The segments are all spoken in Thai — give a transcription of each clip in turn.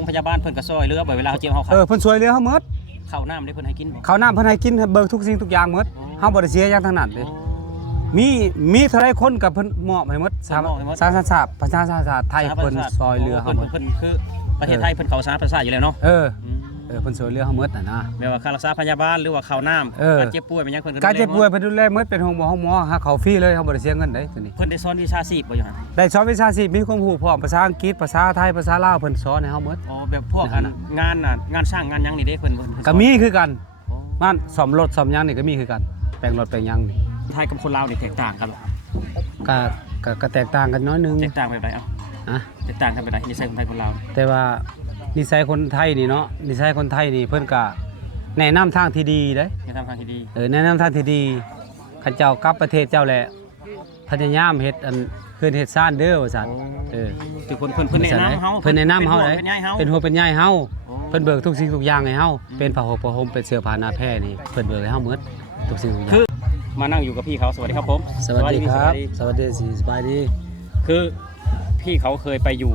งพยาบาลเพิ่นก็ซอยเรือบ่เวลาเฮาเจ็บเฮาขาดเพิ่นช่วยเหลือเฮาหมดข้าวน้ำได้เพิ่นให้กินบ่ข้าวน้ำเพิ่นให้กินเบิกทุกสิ่งทุกอย่างหมดเฮาบ่ได้เสียอย่างทั้งนั้นเด้มีเท่าไรคนกับเพิ่นมอบให้หมดสาธารณชาติประชาชาติไทยเพิ่นซอยเรือเฮาหมดเพิ่นคือประเทศไทยเพิ่นเข้าสาธารณประชาอยู่แล้วเนาะเพิ่นช่วยเหลือเฮาหมดน่ะนะแม้ว่าค่ารักษาพยาบาลหรือว่าข้าวน้ำการเจ็บป่วยเป็นหยังเพิ่นการเจ็บป่วยเพิ่นดูแลหมดเป็นห้องหมอหาเขาฟรีเลยเฮาบ่ได้เสียเงินเด้ตัวนี้เพิ่นได้สอนวิชาชีพบ่อยู่หั่นได้สอนวิชาชีพมีความรู้พร้อมภาษาอังกฤษภาษาไทยภาษาลาวเพิ่นสอนให้เฮาหมดอ๋อแบบพวกงานน่ะงานสร้างงานหยังนี่เด้เพิ่นก็มีคือกันมันซ่อมรถซ่อมหยังนี่ก็มีคือกันแปลงรถแปลงหยังนี่ไทยกับคนลาวนี่แตกต่างกันบ่ก็แตกต่างกันน้อยนึงแตกต่างแบบใดเอ้าแตกต่างกันแบบใดนิสัยคนไทยคนลาวแต่ว่านิสัยคนไทยนี่เนาะนิสัยคนไทยนี่เพิ่นก็แนะนำทางที่ดีเด้แนะนำทางที่ดีแนะนำทางที่ดีข้าเจ้ากลับประเทศเจ้าแหละพยายามเฮ็ดอันเฮ็ดซ่านเด้อว่าซั่นคือเพิ่นแนะนำเฮาเพิ่นแนะนำเฮาเด้เป็นหัวเป็นใหญ่เฮาเพิ่นเบิกทุกสิ่งทุกอย่างให้เฮาเป็นผ้าห่มเป็นเสื้อผ้าหน้าแพร่นี่เพิ่นเบิกให้เฮาหมดทุกสิ่งทุกอย่างคือมานั่งอยู่กับพี่เขาสวัสดีครับผมสวัสดีครับสวัสดีสบายดีคือพี่เขาเคยไปอยู่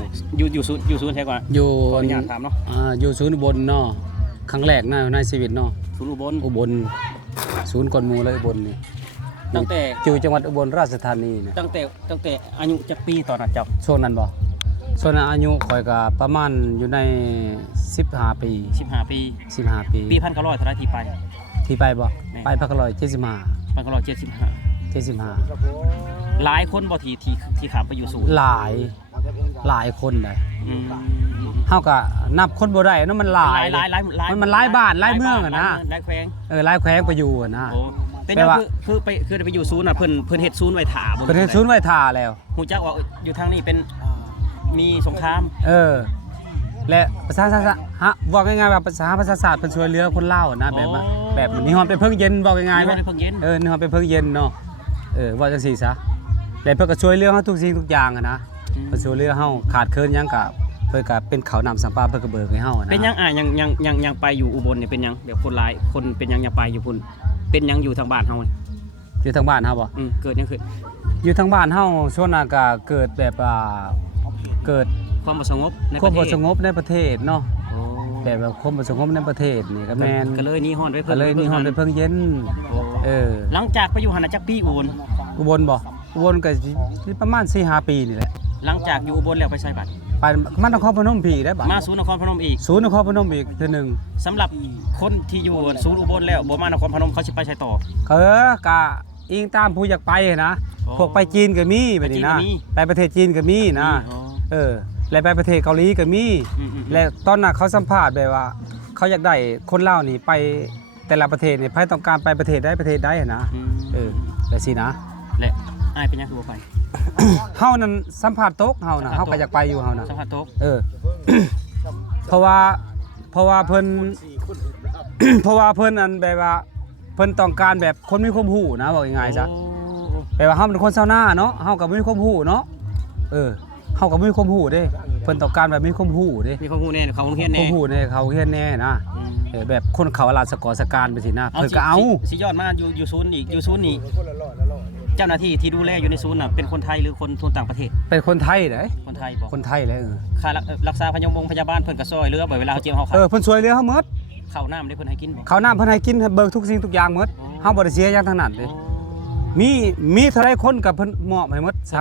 ศูนย์ใช่ก่อนอยู่ขออนุญาตถามเนาะอยู่ศูนย์อุบลเนาะครั้งแรกในชีวิตเนาะศูนย์อุบลศูนย์ก่อนหมู่เลยอุบลนี่ตั้งแต่อยู่จังหวัดอุบลราชธานีนะตั้งแต่อายุจักปีตอนนั้นเจ้าโซนนั้นบ่โซนนั้นอายุข่อยก็ประมาณอยู่ใน15ปี15ปีปี1900เท่าไหร่ที่ไปบ่ไป1975 หลายคนบ่ที่ข้ามไปอยู่ศูนย์หลายคนเลยเฮาก็นับคนบ่ได้เนาะมันหลายมันหลายบ้านหลายเมืองอ่ะนะหลายแขวงหลายแขวงไปอยู่อ่ะนะเป็นยังคือไปอยู่ศูนย์น่ะเพิ่นเฮ็ดศูนย์ไว้ท่าเพิ่นเฮ็ดศูนย์ไว้ท่าแล้วฮู้จักว่าอยู่ทางนี้เป็นมีสงครามและประชาชาติว่าง่ายๆว่าประชาศาสตร์เป็นช่วยเหลือคนลาวนะแบบมีฮอดเป็นเพิ่งเย็นว่าง่ายๆมั้ยนี่ฮอดเป็นเพิ่งเย็นเนาะว่าจังซี่ซะแล้วเพิ่นก็ช่วยเหลือเฮาทุกสิ่งทุกอย่างอะนะเพิ่นช่วยเหลือเฮาขาดเคินหยังก็เพิ่นก็เป็นข้าวน้ำสัมปาเพิ่นก็เบิกให้เฮานะเป็นยังยังไปอยู่อุบลนี่เป็นยังแบบคนหลายคนเป็นยังไปอยู่พุ่นเป็นยังอยู่ทางบ้านเฮาอยู่ทางบ้านเฮาบ่เกิดยังขึ้นอยู่ทางบ้านเฮาช่วงนั้นก็เกิดแบบเกิดความบ่สงบในประเทศเนาะแบบความบ่สงบในประเทศนี่ก็แม่นก็เลยนี่ฮ้อนไปเพิ่งเย็นหลังจากไปอยู่หั่นจักปีอุบลบ่อุบลก็ประมาณ 4-5 ปีนี่แหละหลังจากอยู่อุบลแล้วไปไสบัดไปมานครพนมพี่ได้บัดมาศูนย์นครพนมอีกเทื่อนึงสำหรับคนที่อยู่ศูนย์อุบลแล้วบ่มานครพนมเขาสิไปไสต่อก็อิงตามผู้อยากไปนะพวกไปจีนก็มีแบบนี้นะไปประเทศจีนก็มีนะและไปประเทศเกาหลีก็มีและตอนนั้นเขาสัมภาษณ์แบบว่าเขาอยากได้คนลาวนี่ไปแต่ละประเทศนี่ไผต้องการไปประเทศใดนะแบบสินะและอ้ายเป็นยังคือบ่ไปเฮานั่นสัมภาษณ์ตกเฮานะเฮาก็อยากไปอยู่เฮานะสัมภาษณ์ตกเพราะว่าเพิ่นอันแบบว่าเพิ่นต้องการแบบคนมีความรู้นะบอกง่ายๆซะแปลว่าเฮาเป็นคนชาวนาเนาะเฮาก็มีความรู้เนาะเฮาก็มีความรู้เด้เพิ่นต้องการแบบมีความรู้เด้มีความรู้แน่เขาเรียนแน่ความรู้แน่เขาเรียนแน่นะแบบคนเขาราชการไปสินะเพิ่นก็เอาสิย้อนมาอยู่ศูนย์อีกอยู่ศูนย์นี่เจ้าหน้าที่ที่ดูแลอยู่ในศูนย์น่ะเป็นคนไทยหรือคนต่างประเทศเป็นคนไทยเด้คนไทยบ่คนไทยเลยค่ารักษาพยาบาลเพิ่นก็ซอยเรือบ่เวลาเฮาเจ็บเฮาขาดเพิ่นช่วยเหลือเฮาหมดข้าวน้ำได้เพิ่นให้กินบ่ข้าวน้ำเพิ่นให้กินเบิกทุกสิ่งทุกอย่างหมดเฮาบ่ได้เสียอย่างทั้งนั้นเด้มีเท่าไรคนกับเพิ่นมอบให้หมดส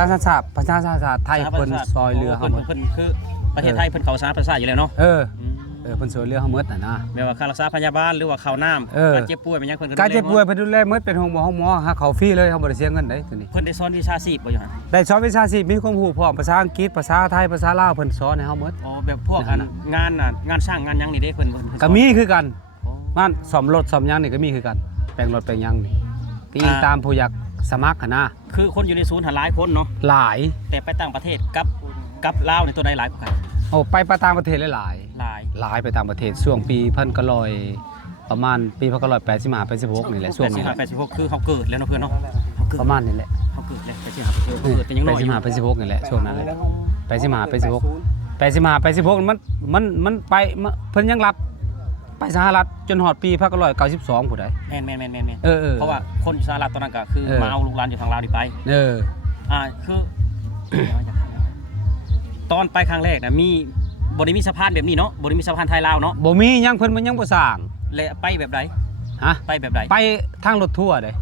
าธารณชาติประชาชาติไทยเพิ่นซอยเหลือเฮาหมดเพิ่นคือประเทศไทยเพิ่นเข้าสาธารณประชาอยู่แล้วเนาะเพิ่นช่วยเหลือเฮาหมดน่ะนะแม้ว่าค่ารักษาพยาบาลหรือว่าข้าวน้ำการเจ็บป่วยเป็นยังเพิ่นการเจ็บป่วยเพิ่นดูแลหมดเป็นห้องหมอหาเขาฟรีเลยเฮาบ่ได้เสียเงินเด้ตัวนี้เพิ่นได้สอนวิชาชีพบ่อยู่หั่นได้สอนวิชาชีพมีความรู้พร้อมภาษาอังกฤษภาษาไทยภาษาลาวเพิ่นสอนให้เฮาหมดแบบพวกงานสร้างงานหยังนี่เด้เพิ่นก็มีคือกันมันซ่อมรถซ่อมหยังนี่ก็มีคือกันแปลงรถแปลงหยังนี่ก็ตามผู้อยากสมัครนะคือคนอยู่ในศูนย์หลายคนเนาะหลายแต่ไปต่างประเทศกับลาวในตัวใดหลายกว่ากันไปต่างประเทศหลายไปต่างประเทศช่วงปี1900ประมาณปี1985 86นี่แหละช่วงนี้86คือเขาเกิดแล้วเนาะเพื่อนเนาะประมาณนี้แหละเขาเกิดแล้ว85เป็นยังน้อย86นี่แหละช่วงนั้นแหละ85มันไปเพิ่นยังรับไปสหรัฐจนฮอดปี1992ผู้ใดแม่นเพราะว่าคนสหรัฐตอนนั้นก็คือมาเอาลูกหลานอยู่ทางลาวนี่ไปคือตอนไปครั้งแรกนะมี บ่ได้มีสะพานแบบนี้เนาะบ่ได้มีสะพานไทยลาวเนาะ บ่มีหยังเพิ่นมันยังบ่สร้าง และไปแบบใด ฮะ ไปแบบใด ไปทางรถทัวร์เด้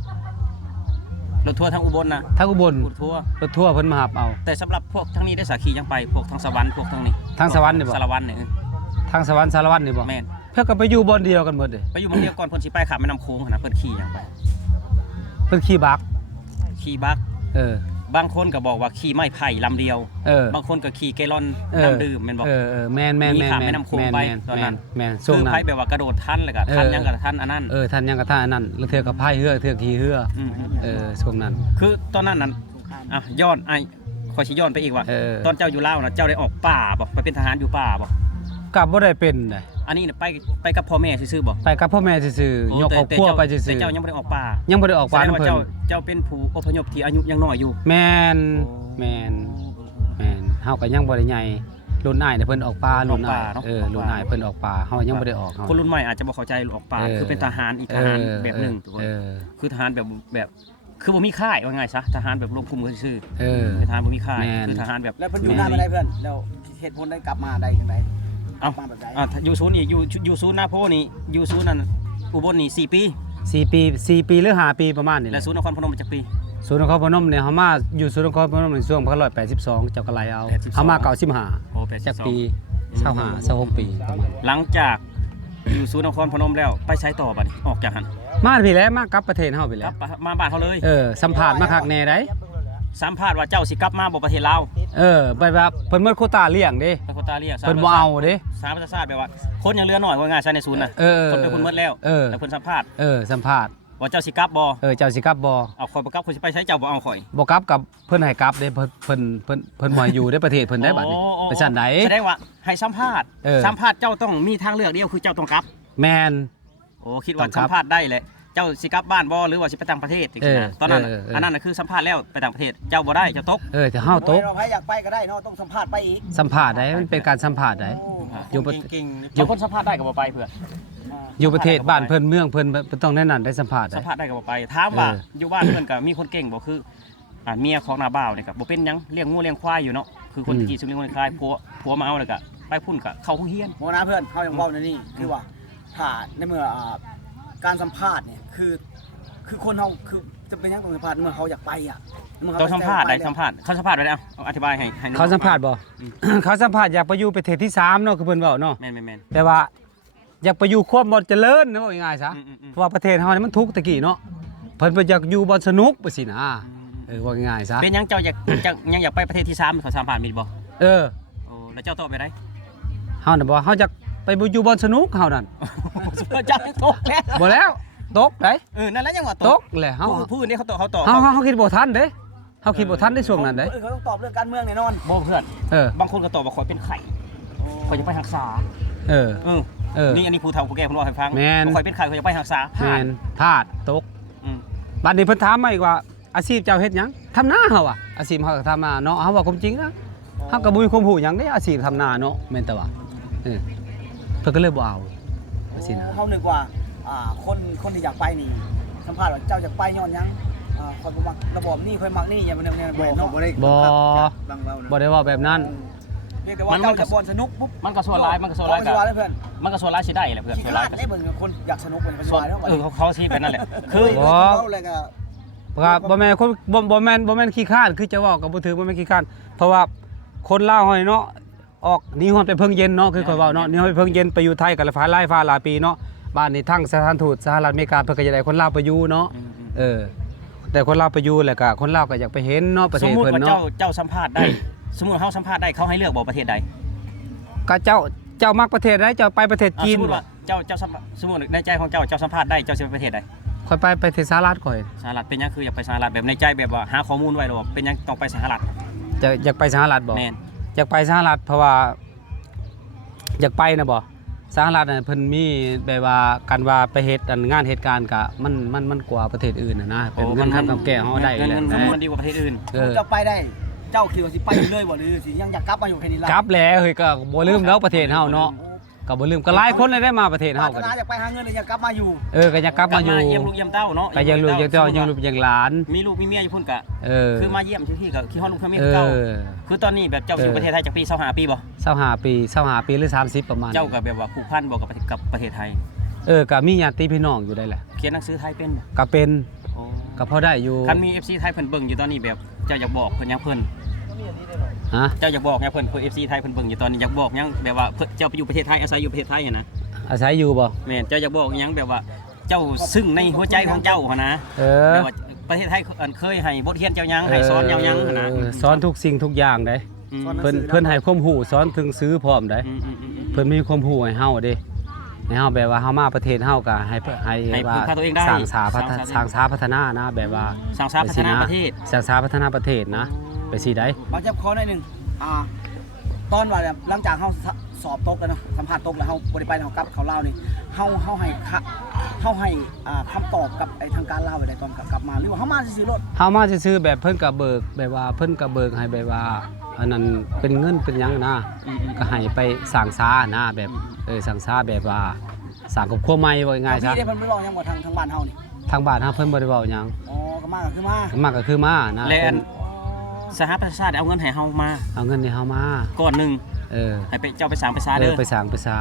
รถทัวร์ทางอุบลนะ ทางอุบล รถทัวร์ รถทัวร์เพิ่นมารับเอา แต่สำหรับพวกทางนี้ได้สาขียังไปพวกทางสวรรค์พวกทางนี้ ทางสวรรค์นี่บ่ สารวัตรเนี่ย ทางสวรรค์สารวัตรนี่บ่ แม่น เพิ่นก็ไปอยู่บ่อนเดียวกันหมดเด้ ไปอยู่เมืองเดียวก่อนเพิ่นสิไปข้ามแม่น้ำโขงหั่นนะเพิ่นขี่หยังไป เพิ่นขี่บัก ขี่บัก เออบ างคนก็บอกว่าขี่ไม้ไผ่ลำเดียว เออบ างคนก็ขี่แกลลอน เออ น้ำดื่มแม่นบ่ แม่น มีข้ามแม่น้ำโขงไปตอนนั้น แม่นช่ว คื ง อ นั้น ไผแบบว่ากระโดดทันแล้วก็ทันหยังกับทันอันนั้น ท่านยังกับท่านอันนั้นแล้วเทือกับพายเรือเทือขี่เรือ อืม ช่วงนั้น คือตอนนั้นน่ะอ่ะย้อนไอ้ขอยสิย้อนไปอีกว่า เออ ตอนเจ้าอยู่ลาวน่ะเจ้าได้ออกป่าบ่ไปเป็นทหารอยู่ป่าบ่ กลับบ่ได้เป็นเลย อันนี้น่ะไปกับพ่อแม่ซื่อๆบ่ ไปกับพ่อแม่ซื่อ โอ้ ๆยกครอบครัวไปซื่ แต่ อ เจ้ายังบ่ได้ออกป่า ๆยังบ่ได้ออกปาน แสดง น้ำ ว่า เพิ่น เจ้าเป็นผู้อพยพที่อายุยังน้อยอยู่ แม่นแม่นเฮาก็ยังบ่ได้ใหญ่รุ่นอ้ายเนี่ยเพิ่นออกป่ารุ่นอ้ายรุ่นอ้ายเพิ่นออกป่าเฮายังบ่ได้ออกเฮา คนรุ่นใหม่อาจจะบ่เข้าใจออกป่าคือเป็นทหารอีกทหารแบบหนึงทุกคนคือทหารแบบคือบ่มีค่ายว่าไงซะทหารแบบรวมกลุ่มกันซื่อ เออ เป็นทหารบ่มีค่าย แม่น คือทหารแบบ แล้วเพิ่นอยู่หน้ามาได้เพื่อนแล้วเหตุผลได้กลับมาได้จังได เอ้า มาแบบใด อยู่ศูนย์อีกอยู่ศูนย์หน้าโพนี่อยู่ศูนย์นั่นอุบลนี่4 ปี 4 ปีหรือ5 ปีประมาณนี้แห และ ละ ศูนย์นครพนมมันจักปี ศูนย์นครพนมเนี่ยเฮามาอยู่ศูนย์นครพนมในช่วง182เจ้าก็ไล่เอา 82 เฮามา โอ้ 95จักปี 82 25 26ปีประมาณ หลังจากอยู่ศูนย์นครพนมแล้วไปใช้ต่อบัดนี้ออกจากหัน มาพี่แหล้วมากลับประเทศเฮาไป ก แล้ ลั ว บมาบ้านเขาเลย สัมภาษณ์มาคักแน่ได้ สัมภาษณ์ว่าเจ้าสิกลับมาบ่ประเทศลาว แบบเพิ่นหมดโควต้าเลี้ยงเด้ ไปโคตาเรียก เพิ่นบ่เอาเด้ สามประชาติแบบว่าคนยังเหลือน้อยกว่าง่ายใช่ในศูนย์น่ะคนไปคุณหมดแล้วแต่เพิ่นสัมภาษณ์ สัมภาษณ์ ว่าเจ้าสิกลับบ่ เจ้าสิกลับบ่ เอาข่อยบ่กลับข่อยสิไปใช้เจ้าบ่เอาข่อย บ่กลับกับเพิ่นให้กลับเด้เพิ่นบ่ให้อยู่ในประเทศเพิ่นได้บัดนี้ไปซั่นใด แสดงว่าให้สัมภาษณ์ สัมภาษณ์เจ้าต้องมีทางเลือกเดียวคือเจ้าต้องกลับ แม่น โอ้คิดว่า ต้องกลับ สัมภาษณ์ได้แหละเจ้าสิกลับบ้านบ่หรือว่าสิไปต่างประเทศจังซี่นะตอนนั้นน่ะอันนั้นน่ะคือสัมภาษณ์แล้วไปต่างประเทศเจ้าบ่ได้เจ้าตก แต่เฮาตก เราใครอยากไปก็ได้เนาะต้องสัมภาษณ์ไปอีก สัมภาษณ์ได้มันเป็นการสัมภาษณ์ได้ อยู่ประ เก่งๆอยู่คนสัมภาษณ์ได้ก็บ่ไปเพื่อน อยู่ประเทศบ้านเพิ่นเมืองเพิ่นต้องแน่นอนได้สัมภาษณ์ สั ได้ มภาษณ์ได้ก็บ่ไปถามว่า เออ อยู่บ้านเพื่อนก็มีคนเก่งบ่คือเมียของนาบ่าวนี่ก็บ่เป็นหยังเลี้ยงงูเลี้ยงควายอยู่เนาะคือคนที่สุเลี้ยงงูเลี้ยงควายผัวมาเอาแล้วก็ไปพุ่นก็เข้าฮู้เฮียน โมนะเพื่อนเขายังเว้าในนี่คือว่าถ้าในเมื่อการสัมภาษณ์เนี่ยคือคนเฮาคือจะเป็นหยังต้องสัมภาษณ์เมื่อเขาอยากไปอ่ะเมื่ ต้องสัมภาษณ์ได้สัมภาษณ์เขาสัมภาษณ์ไว้ได้เอาอธิบายให้น้อง เขาสัมภาษณ์บ่ เขาสัมภาษณ์อยากไปอยู่ประเทศที่3เนาะคือเพิ่นเว้าเนาะ แม่น แต่ว่าอยากไปอยู่ความบ่เจริญนะว่าง่ายๆซะ ๆ เพราะว่าประเทศเฮานี่มันทุกข์ตะกี้เนาะเพิ่นบ่อยากอยู่บ่สนุกไปสินะว่าง่ายๆซะ เป็นหยังเจ้ายังอยากไปประเทศที่3เขาสัมภาษณ์มีบ่ เออ โอ้แล้วเจ้าตอบไปได้ เฮาน่ะบ่เฮาอยากไปบ่อยู่บ่สนุกเฮานั่น เจ้าตกแล้ว บ่แล้วตกได้ นั่นแหละยังว่า ตกแหละเฮา ผู้อื่นนี่เขาตอบ เฮาคิดบ่ทันเด้เฮาคิดบ่ทันในช่วงนั้นเด้ เขาต้องตอบเรื่องการเมืองแน่นอน บ่เพื่อน เออบ างคนก็ตอบว่าข่อยเป็นไข้ข่อยจะไปรักษา เออ นี่อันนี้ผู้เฒ่าผู้แก่เพิ่นเล่าให้ฟัง แม่น ข่อยเป็นไข้ข่อยจะไปรักษา แม่นพลาดตก อืม บัดนี้เพิ่นถามมาอีกว่าอาชีพเจ้าเฮ็ดหยังทำนาเฮาอ่ะอาชีพเฮาก็ทำนาเนาะเฮาว่าความจริงนะเฮาก็บ่มีความรู้หยังเด้อาชีพทำนาเนาะแม่นแต่ว่าเพิ่นก็เลยบ่เอาว่าสินะ เขานึกว่าคนที่อยากไปนี่สัมภาษณ์ว่าเจ้าอยากไปย้อนหยังคนบ่มักระบอบนี่ค่อยมักนี่อย่างมันเนี่ยบ่เนาะ บ่ได้ว่าแบบนั้น เรียกแต่ว่าเจ้าจะบอลสนุกปุ๊บ มันก็ส่วนร้ายมันก็ส่วนร้าย เพื่อน มันก็ส่วนร้ายสิได้แหละเพื่อน ขี้ ส่วน ขา ร้าย ด ก็ ได้เบิ่งคนอยากสนุกเป็นคน ส่วน วายแล้ว เขาสิเป็นนั่นแหละคือ เลยก็ บ่แม่นคนบ่แม่นขี้ข้านคือจะเว้าก็บ่ถือบ่แม่นขี้ข้านเพราะว่าคนลาวเฮานี่เนาะออกหนีฮ้อนไปเพิ่งเย็นเนาะคือข่อยเว้าเนาะหนีฮ้อนไปเพิ่งเย็นไปอยู่ไทยก็ฟ้าหลายปีเนาะบ้านนี้ทั้งสถานทูตสหรัฐอเมริกาเพิ่นก็จะได้คนลาวไปอยู่เนาะแต่คนลาวไปอยู่แล้วก็คนลาวก็อยากไปเห็นเนาะประ ส เท ม ศ มุติ เพิ่น ว่า เนาะ เจ้าสัมภาษณ์ได้ สมมุติเฮาสัมภาษณ์ได้เขาให้เลือกบอกประเทศใด ก็เจ้ามักประเทศใดเจ้าไปประเทศจีน สมมุติว่าเจ้าสมมุติในใจของเจ้าสัมภาษณ์ได้เจ้าสิไปประเทศใด ค่อยไปประเทศสหรัฐก่อย สหรัฐเป็นหยังคืออยากไปสหรัฐแบบในใจแบบว่าหาข้อมูลไว้แล้วว่าเป็นหยังต้องไปสหรัฐ อยากไปสหรัฐบ่ แม่น อยากไปสหรัฐเพราะว่าอยากไปนะบ่สหรัฐน่ะเพิ่นมีแบบว่ากันว่าไปเฮ็ดงานเหตุการณ์ก็มันกว่าประเทศอื่นน่ะนะเป็นเงินคำกำแก้เฮาได้แหละ เงิน นะ มันดีกว่าประเทศอื่น เจ้าไปได้เจ้าคิดว่าสิไปเลยบ่หรือสิยังอยากกลับมาอยู่แค่นี้ล่ะ กลับแล้วเฮ้ยก็บ่ลืมแล้วประเทศเฮาเนาะ ก็บ่ลืมก็หลายคนเลยได้มาประเทศ ปรา เฮา ถ ก็ นาอยากไปหาเงินเลยอยากกลับมาอยู่ ก็อยากกลับมาอยู่ เยี่ยมลูกเยี่ยมเต้าเนาะ ก็ยังลูกยังเจ้ายังลูกยังหลาน มีลูกมีเมียอยู่พุ่นกะ คือ มาเยี่ยมที่ก็คิดฮอดลูกเมียเก่าคือตอนนี้แบบเจ้าอยู่ประเทศไทยจากปี25ปีบ่ 25ปีหรือ30ประมาณ เจ้าก็แบบว่าผูกพันบ่กับประเทศไทย ก็มีญาติพี่น้องอยู่ได้แหละ เขียนหนังสือไทยเป็น ก็เป็น โอ้ ก็พอได้อยู่ คันมี FC ไทยเพิ่นเบิ่งอยู่ตอนนี้แบบเจ้าอยากบอกเพิ่นยังเพิ่น ฮะ เจ้าอยากบอกยังเพิ่น FC ไทยเพิ่นเบิ่งอยู่ตอนนี้อยากบอกยังแบบว่าเจ้าไปอยู่ประเทศไทยอาศัยอยู่ประเทศไทยนะ อาศัยอยู่บ่ แม่นเจ้าอยากบอกยังแบบว่าเจ้าซึ่งในหัวใจของเจ้าหั่นนะ แบบว่าประเทศไทยเคยให้บทเรียนเจ้ายังให้สอนเจ้ายังหั่นนะ สอนทุกสิ่งทุกอย่างได้เพิ่นให้ความรู้สอนถึงซื้อพร้อมได้เพิ่นมีความรู้ให้เฮาเด้ให้เฮาแบบว่าเฮามาประเทศเฮาก็ให้ว่าสร้างสาพัฒนานะแบบว่า สร้างสรรค์พัฒนาประเทศ สร้างสาพัฒนาประเทศนะไปสิได้ บางจับขอหน่อยหนึงตอนว่าหลังจากเฮาสอบตกแล้วเนาะสัมภาษณ์ตกแล้วเฮาบ่ได้ไปเฮากลับเขาลาวนี่เฮาให้คำตอบกับไอ้ทางการลาวไว้ได้ตอนกลับมาหรือว่าเฮามาซื่อๆรถ เฮามาซื่อๆแบบเพิ่นก็เบิกแบบว่าเพิ่นก็เบิกให้แบบว่าอันนั้นเป็นเงินเป็นหยังนะก็ให้ไปสร้างสานะแบบสร้างสาแบบว่าสร้างครอบครัวใหม่ว่าง่ายซะ พี่ได้เพิ่นบ่บอกหยังว่าทางบ้านเฮานี่ ทางบ้านเฮาเพิ่นบ่ได้เว้าหยัง อ๋อก็มาก็คือมา มากก็คือมานะ และสหประชาชาติเอาเงินให้เฮามา เอาเงินให้เฮามา ก้อนหนึง ให้ ไปเจ้าไปสร้างประชาเด้อ ไปสร้างภาษา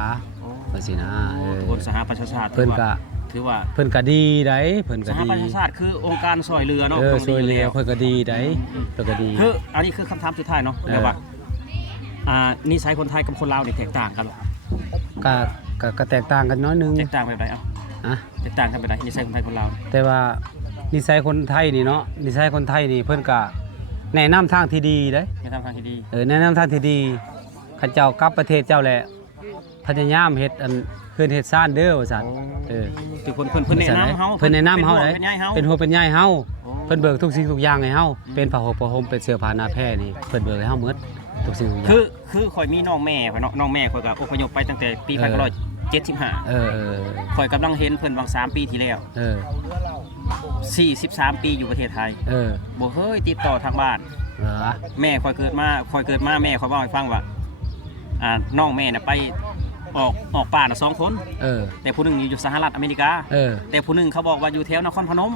ว่าสินะ ทุกคนสหประชาชาติ เพิ่นก็ ถือว่า เพิ่นก็ดีได้เพิ่น ส ก็ ห ดี ประชาชาติคือองค์การช่วยเหลือเนาะ ช่วยเหลือเพิ่นก็ดีได้เพิ่นก็ดี คืออันนี้คือคำถามสุดท้ายเนาะแบบว่านิสัยคนไทยกับคนลาวนี่แตกต่างกันหรอ ก็แตกต่างกันน้อยนึง แตกต่างแบบไหนแตกต่างกันแบบไหนนิสัยคนไทยคนลาว แต่ว่านิสัยคนไทยนี่เนาะนิสัยคนไทยนี่เพิ่นก็แนะนำทางที่ดีเด้ ไม่ทำทางที่ดี แนะนำทางที่ดีข้าเจ้ากลับประเทศเจ้าแหละพยายามเฮ็ดอันเพิ่นเฮ็ดซ่านเด้อว่าซั่นคือเพิ่นแนะนำเฮา เพิ่นแนะนำเฮาได้ เป็ เป็น น หั หั ว วเป็นใหญ่เฮาเพิ่นเบิกทุกสิ่งทุกอย่างให้เฮาเป็นผ้าห่มผ้าห่มเป็นเสื้อผ้าหน้าแพร่นี่เพิ่นเบิกให้เฮาหมดทุกสิ่งทุกอย่างคือข่อยมีน้องแม่ข่อยน้องแม่ข่อยก็อพยพไปตั้งแต่ปี1975ข่อยกำลังเห็นเพิ่นบาง3ปีที่แล้ว43ปีอยู่ประเทศไทยบ่เคยติดต่อทางบ้านแม่ข่อยเกิดมาแม่ข่อยเว้าให้ฟังว่าน้องแม่น่ะไปออกป่าน่ะ2คนแต่ผู้หนึงอยู่สหรัฐอเมริกาแต่ผู้หนึงเขาบอกว่าอยู่แถวนครพนม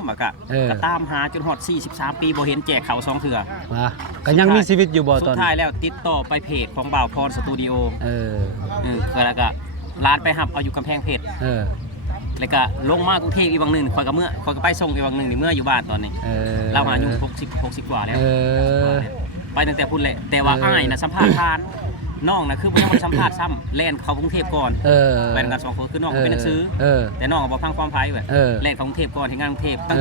ก็ตามหาจนฮอด43ปีบ่เห็นแจกเขา2เทื่อก็ยังมีชีวิตอยู่บ่ตอนสุดท้ายแล้วติดต่อไปเพจของบ่าวพรสตูดิโอแล้วก็ร้านไปหับเอาอยู่กำแพงเพชรแล้วก็ลงมากรุงเทพอีกบางหนึงข่อยก็ไปส่งอีกบางหนึงนี่เมื่ออยู่บ้านตอนนี้เราอายุ60กว่าแล้วไปตั้งแต่พุ่นแหละแต่ว่าอ้ายน่ะสัมภาษณ์ผ่านน้องน่ะคือบ่ยังบ่สัมภาษณ์ซ้ำแล่นเข้ากรุงเทพก่อนไปกัน2คนคือน้องเป็นหนังสือแต่น้องก็บ่ฟังความไผเว้ยแล่นเข้ากรุงเทพก่อนเฮ็ดงานกรุงเทพตั้ง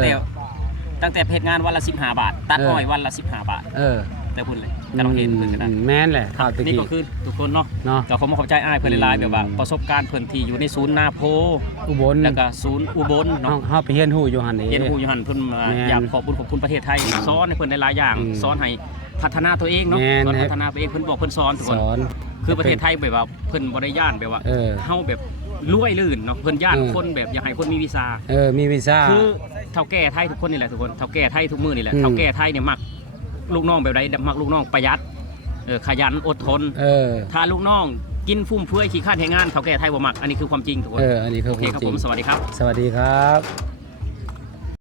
แต่เพจงานวันละ15 บาทตัดอ้อยวันละ15 บาทแต่พุ่นเลยก็ต้องเห็นเพิ่นก็ได้แม่นแหละครับนี่ก็คือทุกคนเนาะก็ขอเข้าใจอ้ายเพิ่นหลายๆแบบว่าประสบการณ์เพิ่นที่อยู่ในศูนย์นาโพอุบลแล้วก็ศูนย์อุบลเนาะเฮาไปเรียนรู้อยู่หั่นนี่เรียนรู้อยู่หั่นเพิ่นอยากขอบคุณประเทศไทยสอนให้เพิ่นได้หลายอย่างสอนให้พัฒนาตัวเองเนาะสอนพัฒนาตัวเองเพิ่นบอกเพิ่นสอนทุกคนคือประเทศไทยแบบว่าเพิ่นบ่ได้ย่านแบบว่าเฮาแบบรวยลื่นเนาะเพิ่นย่านคนแบบอยากให้คนมีวีซ่ามีวีซ่าคือเฒ่าแก่ไทยทุกคนนี่แหละทุกคนเฒ่าแก่ไทยทุกมื้อนี่แหละเฒ่าแก่ไทยเนี่ยมักลูกน้องแบบใดมักลูกน้องประหยัดขยันอดทนถ้าลูกน้องกินฟุ่มเฟือยขี้ข้านแห่งงานเฒ่าแก่ไทยบ่มักอันนี้คือความจริงทุกคนอันนี้คือโอเคครับผมสวัสดีครับสวัสดีครับ